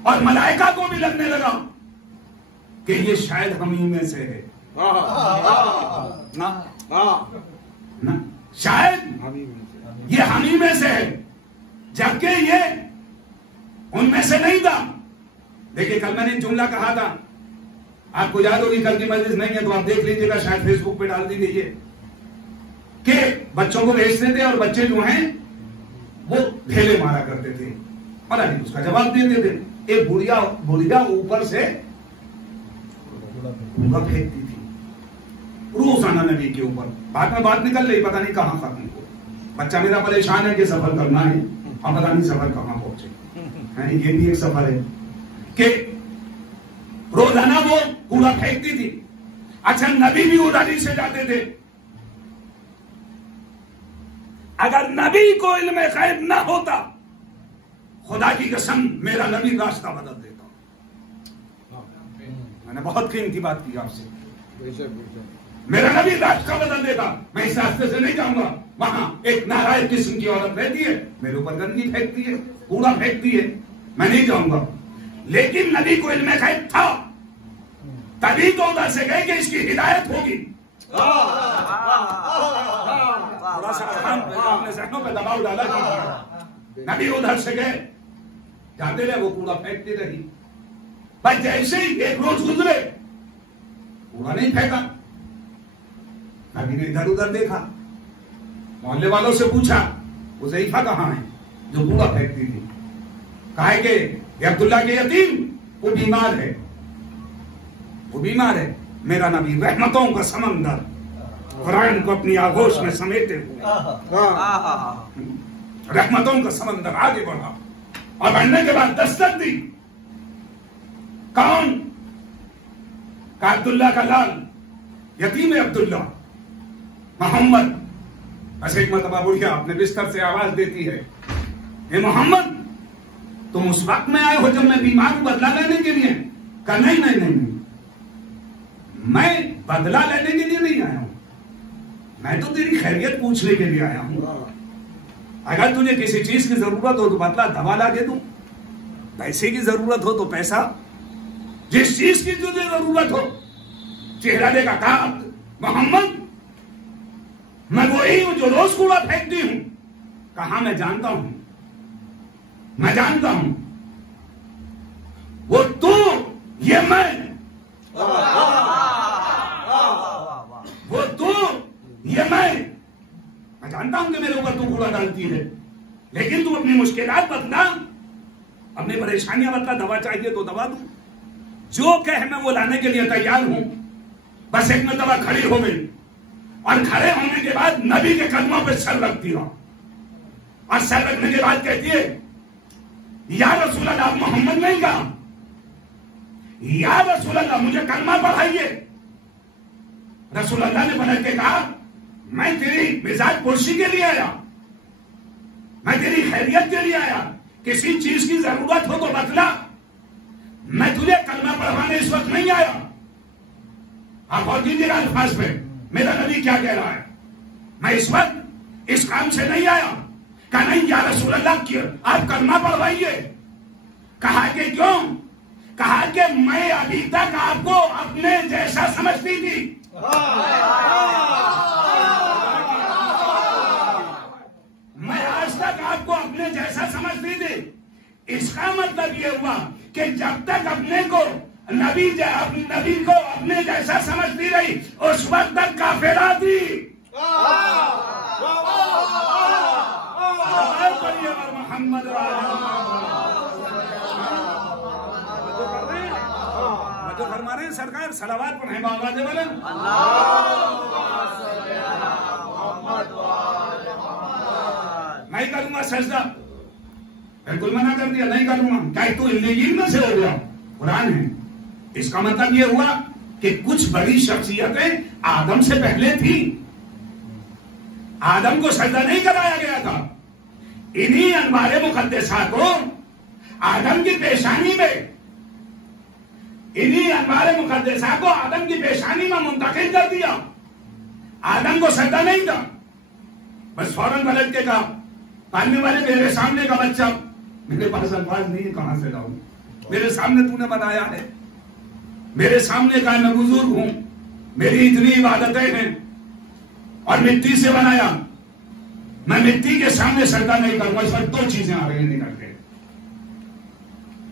اور ملائکہ کو بھی لگنے لگا کہ یہ شاید ہم ہی میں سے ہے. شاید یہ ہم ہی میں سے ہے، جبکہ یہ ان میں سے نہیں تھا. دیکھیں کل میں نے جملہ کہا تھا، آپ کو یاد ہوگی، کل کی مجلس نہیں ہے تو آپ دیکھ لیجیے گا، شاید فیس بک پہ ڈال دی گئی ہے، کہ بچوں کو بھیجتے تھے اور بچے جو ہیں وہ ڈھیلے مارا کرتے تھے اور علی اس کا جواب دیتے تھے. ایک بڑھیا اوپر سے کوڑا پھینکتی تھی روزانہ نبی کے اوپر. بعد میں بات نکل رہی، پتہ نہیں کہاں ختم ہو. بچہ میرا پریشان ہے کہ سفر کرنا ہے، اب پتہ نہیں سفر کہاں پہنچے. یہ بھی ایک سفر ہے کہ روزانہ وہ کوڑا پھینکتی تھی. اچھا نبی بھی ادھر سے جاتے تھے. اگر نبی کو علم غیب نہ ہوتا، خدا کی قسم میرا نبی راستہ بدل دیتا. میں نے بہت قیمتی بات کی آپ سے. میرا نبی راستہ بدل دیتا. میں اس راستے سے نہیں جاؤں گا. وہاں ایک ناراض قسم کی عورت رہتی ہے، میرے اوپر گندگی پھینکتی ہے، کوڑا پھینکتی ہے، میں نہیں جاؤں گا. لیکن نبی کو علم غیب تھا، تبھی تو ادھر سے گئے کہ اس کی ہدایت ہوگی. تھوڑا سا اپنے ذہنوں پہ دباؤ ڈالا. نبی ادھر سے گئے، جاتے رہے، وہ کوڑا پھینکتی رہی. بس جیسے ہی ایک روز گزرے، کوڑا نہیں پھینکا. نبی نے ادھر ادھر دیکھا، محلے والوں سے پوچھا حذیفہ کہاں ہے جو کوڑا پھینکتی تھی. کہا کہ یہ عبداللہ کے یتیم، وہ بیمار ہے، وہ بیمار ہے. میرا نبی رحمتوں کا سمندر قرآن کو اپنی آغوش میں سمیٹے ہوئے رحمتوں کا سمندر آگے بڑھا اور بڑھنے کے بعد دستک دی. کون؟ کہ عبداللہ کا لال، یتیم عبداللہ، محمد. بس ایک مرتبہ بڑھیا اپنے بستر سے آواز دیتی ہے، اے محمد تم اس وقت میں آئے ہو جب میں بیمار ہوں بدلہ لینے کے لیے؟ کہا نہیں نہیں نہیں، میں بدلہ لینے کے لیے نہیں آیا ہوں، میں تو تیری خیریت پوچھنے کے لیے آیا ہوں. اگر تجھے کسی چیز کی ضرورت ہو تو بدلہ دوا لا دے دوں، پیسے کی ضرورت ہو تو پیسہ، جس چیز کی تجھے ضرورت ہو. چہرہ دے گا. کہا محمد میں وہی ہوں جو روز کوڑا پھینکتی ہوں. کہاں میں جانتا ہوں، میں جانتا ہوں. وہ تو، یہ میں، وہ تو یہ میں جانتا ہوں کہ میرے اوپر تو کوڑا ڈالتی ہے، لیکن تو اپنی مشکلات بتلا، اپنی پریشانیاں بتلا. دوا چاہیے تو دوا دوں، جو کہے میں وہ لانے کے لیے تیار ہوں. بس ایک مرتبہ کھڑی ہو گئی اور کھڑے ہونے کے بعد نبی کے قدموں پہ سر رکھ دیا اور سر رکھنے کے بعد کہتی ہے یا رسول اللہ. محمد نہیں کہا، یا رسول اللہ مجھے کلمہ پڑھائیے. رسول اللہ نے پلٹ کے کہا میں تیری مزاج پرسی کے لیے آیا، میں تیری خیریت کے لیے آیا. کسی چیز کی ضرورت ہو تو بتلا، میں تجھے کلمہ پڑھوانے اس وقت نہیں آیا. آپ اور دیجیے گا الفاظ پہ میرا نبی کیا کہہ رہا ہے. میں اس وقت اس کام سے نہیں آیا. کہا نہیں یا رسول اللہ آپ کلمہ پڑھوائیے. کہا کہ کیوں؟ کہا کہ میں ابھی تک آپ کو اپنے جیسا سمجھتی تھی. میں آج تک آپ کو اپنے جیسا سمجھتی تھی. اس کا مطلب یہ ہوا کہ جب تک اپنے کو نبی کو اپنے جیسا سمجھتی رہی اس وقت تک کافرہ تھی. محمد جو فرما رہے ہیں سرکار صلوات پڑھیں بابا دے والے. میں کروں گا سجدہ، بالکل منع کر دیا، نہیں کروں گا. کیا تو انجیل میں سے ہو گیا؟ قرآن ہے. اس کا مطلب یہ ہوا کہ کچھ بڑی شخصیتیں آدم سے پہلے تھیں. آدم کو سجدہ نہیں کرایا گیا تھا. انہی انوار مقدسہ کو آدم کی پیشانی میں، انہی انوار مقدسہ کو آدم کی پیشانی میں منتقل کر دیا. آدم کو سجدہ نہیں تھا. بس فوراً پلٹ کے کہا پالنے والے میرے سامنے کا بچہ، میرے پاس الفاظ نہیں ہے کہاں سے لاؤں، میرے سامنے تو نے بنایا ہے، میرے سامنے کا میں بزرگ ہوں، میری اتنی عبادتیں ہیں اور مٹی سے بنایا، میں مٹی کے سامنے سجدہ نہیں کروں گا. اس وقت دو چیزیں آ رہی ہیں نکل کے.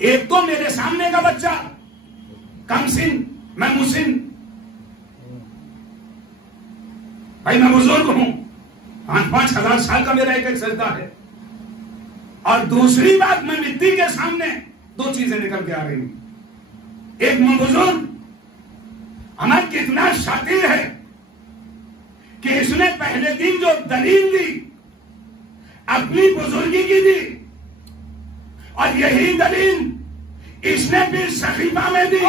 ایک تو میرے سامنے کا بچہ کم سن، میں مسن، بھائی میں بزرگ ہوں، 5,000 سال کا میرا ایک سجدہ ہے. اور دوسری بات میں مٹی کے سامنے دو چیزیں نکل کے آ رہی ہیں. ایک بزرگ ہمیں کتنا شاطر ہے کہ اس نے پہلے دن جو دلیل دی اپنی بزرگی کی دی، اور یہی دلیل اس نے پھر صحیفہ میں دی.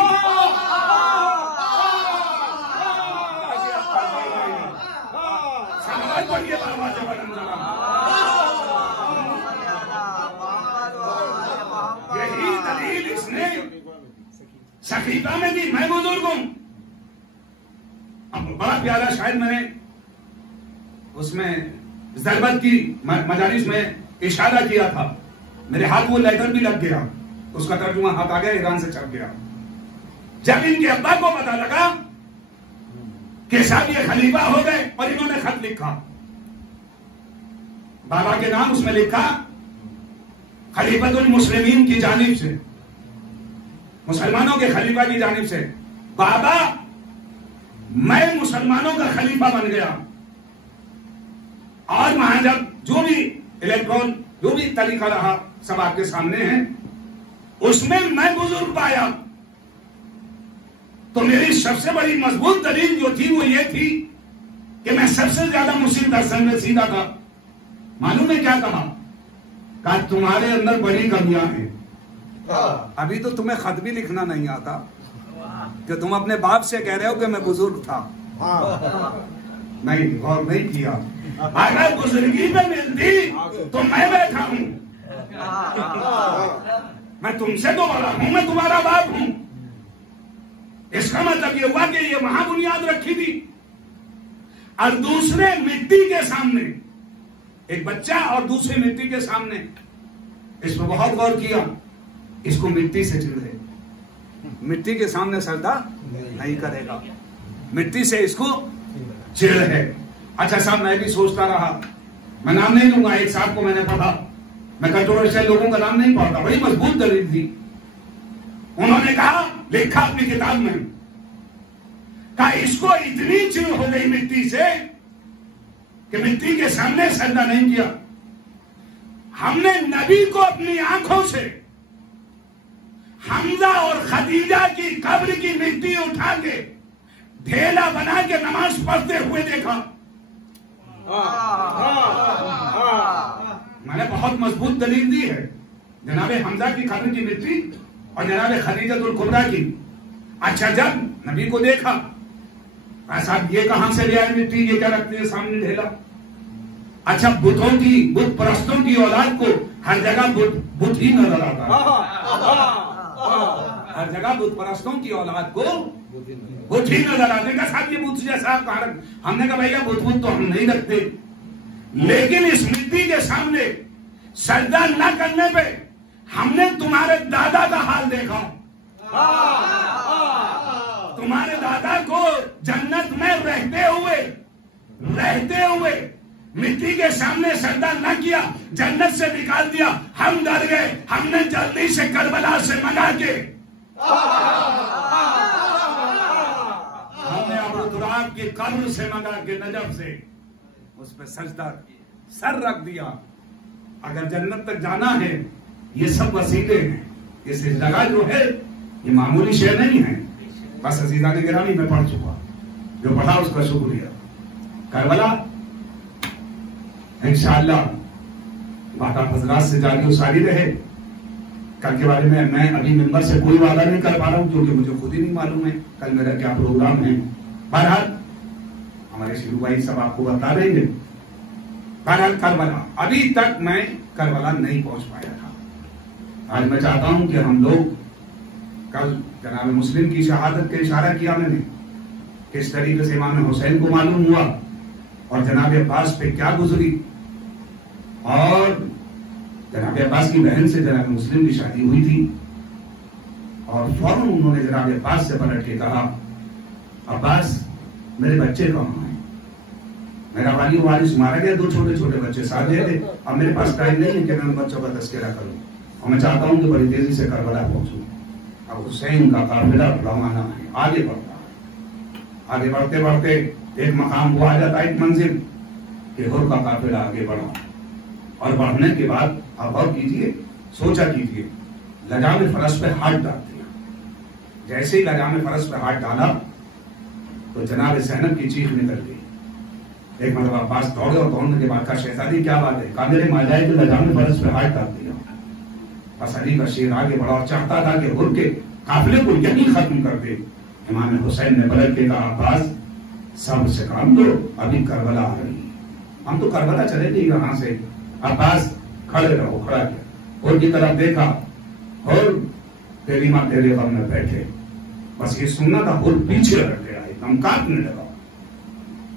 یہی دلیل اس نے صحیفہ میں دی. میں بزرگ ہوں. اب بڑا پیارا شاعر میں نے اس میں ضربت کی مجالس میں اشارہ کیا تھا، میرے ہاتھ وہ لیٹر بھی لگ گیا، اس کا ترجمہ ہاتھ آ گیا، ایران سے چھپ گیا. جب ان کے ابا کو پتا لگا کہ صاحب یہ خلیفہ ہو گئے اور انہوں نے خط لکھا، بابا کے نام اس میں لکھا خلیفۃ المسلمین کی جانب سے، مسلمانوں کے خلیفہ کی جانب سے. بابا میں مسلمانوں کا خلیفہ بن گیا، اور وہاں جب جو بھی الیکٹرون جو بھی طریقہ رہا سب آپ کے سامنے ہیں، اس میں میں بزرگ پایا. تو میری سب سے بڑی مضبوط دلیل جو تھی وہ یہ تھی کہ میں سب سے زیادہ مسلم درسن میں سیدھا تھا. معلوم ہے کیا کہا؟ کہا تمہارے اندر بڑی کمیاں ہیں. ابھی تو تمہیں خط بھی لکھنا نہیں آتا کہ تم اپنے باپ سے کہہ رہے ہو کہ میں بزرگ تھا. نہیں، غور نہیں کیا. اگر بزرگی میں ملتی تو میں بیٹھا ہوں، میں تم سے تو بڑا ہوں، میں تمہارا باپ ہوں. اس کا مطلب یہ ہوا کہ یہ وہاں بنیاد رکھی تھی. اور دوسرے مٹی کے سامنے ایک بچہ اور دوسرے مٹی کے سامنے اس میں بہت غور کیا. اس کو مٹی سے چڑھے، مٹی کے سامنے سجدہ نہیں کرے گا، مٹی سے اس کو چڑھ ہے. اچھا صاحب میں بھی سوچتا رہا، میں نام نہیں لوں گا، ایک صاحب کو میں نے پڑھا، میں کنٹروورشل لوگوں کا نام نہیں پڑھتا، بڑی مضبوط دلیل تھی. انہوں نے کہا، لکھا اپنی کتاب میں، کہا اس کو اتنی چڑ ہو گئی مٹی سے کہ مٹی کے سامنے سجدہ نہیں کیا. ہم نے نبی کو اپنی آنکھوں سے حمزہ اور خدیجہ کی قبر کی مٹی اٹھا کے ڈھیلا بنا کے نماز پڑھتے ہوئے دیکھا. میں نے بہت مضبوط دلیل دی ہے، جناب حمزہ کی قبر کی مٹی اور جناب خدیجۃ الکبریٰ کی. اچھا جب نبی کو دیکھا، صاحب یہ کہاں سے لیا ہے مٹی، یہ کیا رکھتے ہیں سامنے ڈھیلا. اچھا بتوں کی، بت پرستوں کی اولاد کو ہر جگہ بت ہی نظر آتا، ہر جگہ بت پرستوں کی اولاد کو بت ہی نظر آتے. کہ صاحب یہ بت جیسا آپ کہاں رکھ. ہم نے کہا بھائی بت تو ہم نہیں رکھتے، لیکن اس مٹی کے سامنے سجدہ نہ کرنے پہ ہم نے تمہارے دادا کا حال دیکھا. تمہارے دادا کو جنت میں رہتے ہوئے مٹی کے سامنے سجدہ نہ کیا، جنت سے نکال دیا. ہم ڈر گئے، ہم نے جلدی سے کربلا سے منگا کے ہم نے ابو تراب کی قبر سے منگا کے نجف سے اس پہ سجدہ سر رکھ دیا. اگر جنت تک جانا ہے یہ سب وسیلے ہیں. اس جگہ جو ہے یہ معمولی شے نہیں ہے. بس عزیزان گرامی میں پڑھ چکا، جو پڑھا اس کا شکریہ. کربلا انشاءاللہ بات آپ حضرات سے جاری و ساری رہے. کل کے بارے میں ابھی ممبر سے کوئی وعدہ نہیں کر پا رہا ہوں کیونکہ مجھے خود ہی نہیں معلوم ہے کل میرا کیا پروگرام ہے. بہرحال ہمارے شیرو بھائی سب آپ کو بتا دیں گے. بہرحال کربلا، ابھی تک میں کربلا نہیں پہنچ پایا تھا. آج میں چاہتا ہوں کہ ہم لوگ کل جناب مسلم کی شہادت کا اشارہ کیا میں نے، کس طریقے سے امام حسین کو معلوم ہوا اور جناب عباس پہ کیا گزری، اور جناب عباس کی بہن سے جناب مسلم کی شادی ہوئی تھی اور فوراً انہوں نے جناب عباس سے پلٹ کے کہا، عباس میرے بچے کہاں ہیں؟ میرا والی وارث مارا گیا، 2 چھوٹے چھوٹے بچے ساتھ گئے تھے. اب میرے پاس ٹائم نہیں ہے کہ میں بچوں کا تذکرہ کروں، اور میں چاہتا ہوں کہ بڑی تیزی سے کربلا پہنچوں. اب حسین کا قافلہ روانہ ہے، آگے بڑھتا ہے. آگے بڑھتے بڑھتے ایک مقام وہ آ جاتا ہے، ایک منزل کہ ہر کا قافلہ آگے بڑھا. اور بڑھنے کے بعد آپ غور کیجئے، سوچا کیجئے، لجام فرس پہ ہاتھ ڈال دیا. جیسے ہی لجام فرس پہ ہاتھ ڈالا تو جناب زینب کی چیخ نکل گئی. ایک مرتبہ عباس دوڑے اور دوڑنے کے بعد کہا شہزادی کیا بات ہے؟ کہا میرے ماجائے کے لجام فرس پہ ہاتھ ڈال دیا. بس علی بشیر آگے بڑھا اور چاہتا تھا کہ ہر کے قافلے کو یہیں ختم کر دے. امام حسین نے پلٹ کے کہا عباس صبر سے کام دو، ابھی کربلا آ رہی ہے، ہم تو کربلا چلے گئے یہاں سے. عباس کھڑے رہو. کھڑا کیا اور کی طرف دیکھا اور تیری ماں تیرے غم میں بیٹھے. بس یہ سننا تھا اور پیچھے ہٹ گیا، دم کاٹنے لگا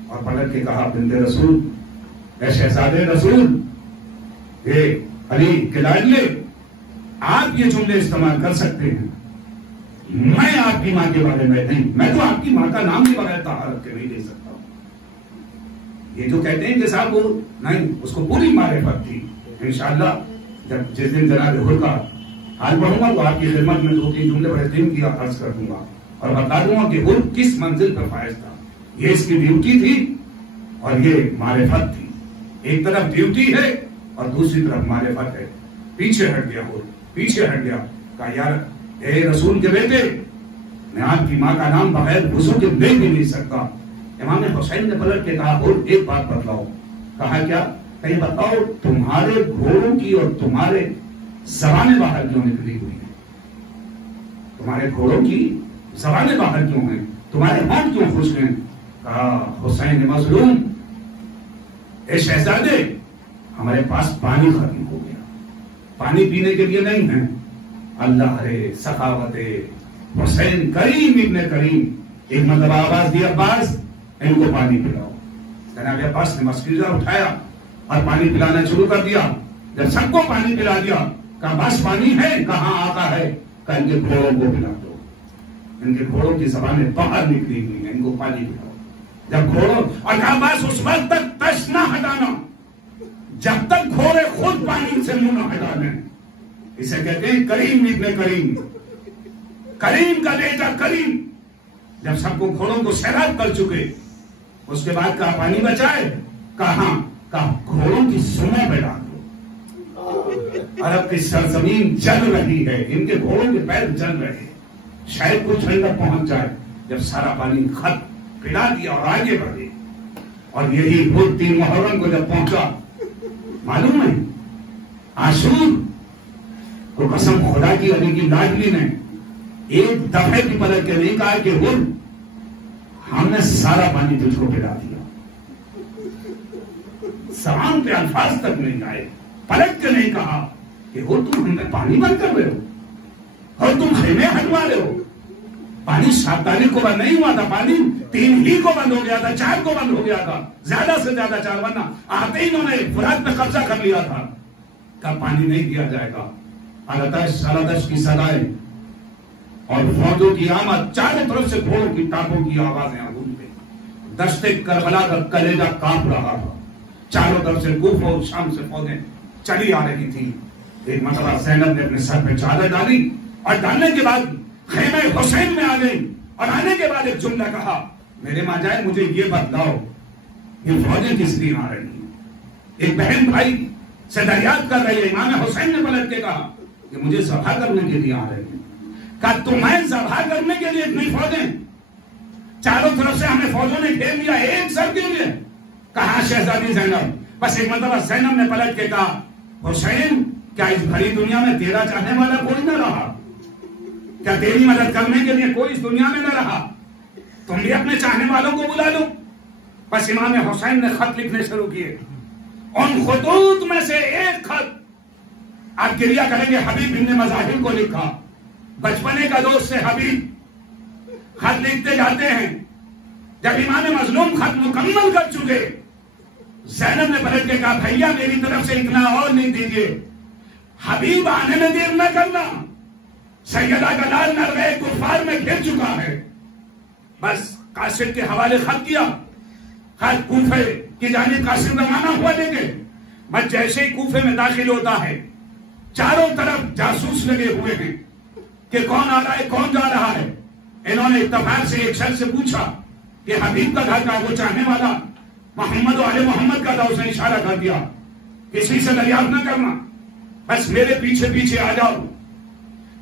اور پلٹ کے کہا بنت رسول، اے شہزادے رسول، یہ علی کے لاڈلے، آپ یہ جملے استعمال کر سکتے ہیں، میں آپ کی ماں کے بارے میں نہیں، میں تو آپ کی ماں کا نام بھی بغیر طہارت کے نہیں لے سکتا ہوں. یہ جو کہتے ہیں کہ صاحب وہ نہیں، اس کو پوری معرفت تھی. انشاءاللہ جب جس دن جناب حر کا حال پڑھوں گا تو آپ کی خدمت میں 2-3 جملے بڑے دن کی عرض کر دوں گا اور بتا دوں گا کہ حر کس منزل پر فائز تھا. یہ اس کی ڈیوٹی تھی اور یہ معرفت تھی. ایک طرف ڈیوٹی ہے اور دوسری طرف معرفت ہے. پیچھے ہٹ گیا حر، پیچھے ہٹ گیا. کہا یار اے رسول کے بیٹے، میں آپ کی ماں کا نام بغیر وضو کے لے بھی نہیں سکتا. امام حسین نے پلٹ کے کہا حر ایک بات بتلاؤ. کہا کیا؟ کہیں بتاؤ تمہارے گھوڑوں کی اور تمہارے زبانیں باہر کیوں نکلی ہوئی ہیں؟ تمہارے گھوڑوں کی زبانیں باہر کیوں ہیں؟ تمہارے ہاتھ کیوں خشک ہیں؟ کہا حسین مظلوم، اے شہزادے ہمارے پاس پانی ختم ہو گیا، پانی پینے کے لیے نہیں ہے. اللہ رے سخاوت حسین کریم ابن کریم. ایک مرتبہ آواز دی عباس ان کو پانی پلاؤ. جناب عباس نے مسکیزہ اٹھایا اور پانی پلانا شروع کر دیا. جب سب کو پانی پلا دیا کہا بس پانی ہے؟ کہاں آتا ہے؟ کہ ان کے گھوڑوں کو پلا دو، ان کے گھوڑوں کی زبانیں باہر نکلی ہوئی ہیں، ان کو پانی پلاؤ. جب گھوڑوں اور کہا بس اس وقت تک تش نہ ہٹانا جب تک گھوڑے خود پانی سے منہ نہ ہٹا لیں. اسے کہتے ہیں کریم ابن کریم، کریم کا بیٹا کریم. جب سب کو گھوڑوں کو سیراب کر چکے اس کے بعد کہا پانی بچائے؟ کہاں؟ کہا گھوڑوں کی سنوں پہ ڈال دو. عرب کی سرزمین جل رہی ہے، ان کے گھوڑوں کے پیر جل رہے ہیں، شاید کچھ ٹھنڈک پہنچ جائے. جب سارا پانی خط پلا دیا اور آگے بڑھے. اور یہی خود 3 محرم کو جب پہنچا، معلوم ہے عاشور کو قسم خدا کی علی کی لاڈلی نے ایک دفعہ کی پلٹ کے نہیں کہا کہ حر ہم نے سارا پانی تجھ کو پلا دیا. زبان پہ الفاظ تک نہیں آئے، پلٹ کے نہیں کہا کہ حر تم ہم میں پانی بند کر رہے ہو اور تم خیمے ہٹوا رہے ہو. پانی 7 تاریخ کو بند نہیں ہوا تھا، پانی 3 ہی کو بند ہو گیا تھا، 4 کو بند ہو گیا تھا، زیادہ سے زیادہ 4. ورنہ آتے ہی انہوں نے فرات میں قبضہ کر لیا تھا. کہا پانی نہیں دیا جائے گا. سالدش کی صدائیں اور فوجوں کی آمد، چاروں طرف سے گھوڑوں کی ٹاپوں کی آوازیں آگون پہ. دشت کربلا کا کلیجہ کانپ رہا تھا. چاروں طرف سے کوفہ اور شام سے فوجیں چلی آ رہی تھی. ایک مرتبہ زینب نے اپنے سر پہ چادر ڈالی اور ڈالنے کے بعد خیمہ حسین میں آ گئی اور آنے کے بعد ایک جملہ کہا میرے ماں جائے مجھے یہ بتلاؤ یہ فوجیں کس لیے آ رہی ہیں؟ ایک بہن بھائی سے دریافت کر رہی ہے. امام حسین نے پلٹ کے کہا کہ مجھے ذبح کرنے کے لیے آ رہے ہیں. کہا تمہیں ذبح کرنے کے لیے اتنی فوجیں؟ چاروں طرف سے ہمیں فوجوں نے گھیر لیا ایک سر کے لیے. کہا شہزادی زینب. بس ایک مرتبہ زینب نے پلٹ کے کہا حسین کیا اس بھری دنیا میں تیرا چاہنے والا کوئی نہ رہا؟ کیا تیری مدد کرنے کے لیے کوئی اس دنیا میں نہ رہا؟ تم بھی اپنے چاہنے والوں کو بلا لو. بس امام حسین نے خط لکھنے شروع کیے. ان خطوط میں سے ایک خط آپ گریہ کریں گے حبیب بن مظاہر کو لکھا. بچپنے کا دوست سے حبیب خط لکھتے جاتے ہیں. جب امام مظلوم خط مکمل کر چکے زینب نے پلٹ کے کہا بھیا میری طرف سے اتنا اور نہیں دیجیے، حبیب آنے میں دیر نہ کرنا، سیدہ کا لال نروے کفار میں گھر چکا ہے. بس قاصد کے حوالے خط کیا. خط کوفے کی جانب قاصد روانہ ہوا لے کے. بس جیسے ہی کوفے میں داخل ہوتا ہے چاروں طرف جاسوس لگے ہوئے ہیں کہ کون آ رہا ہے کون جا رہا ہے. انہوں نے اتفاق سے ایک شخص سے پوچھا کہ حبیب کا گھر کا وہ چاہنے والا محمد و آل محمد کا تھا. اس نے اشارہ کر دیا کسی سے دریافت نہ کرنا، بس میرے پیچھے پیچھے آ جاؤ.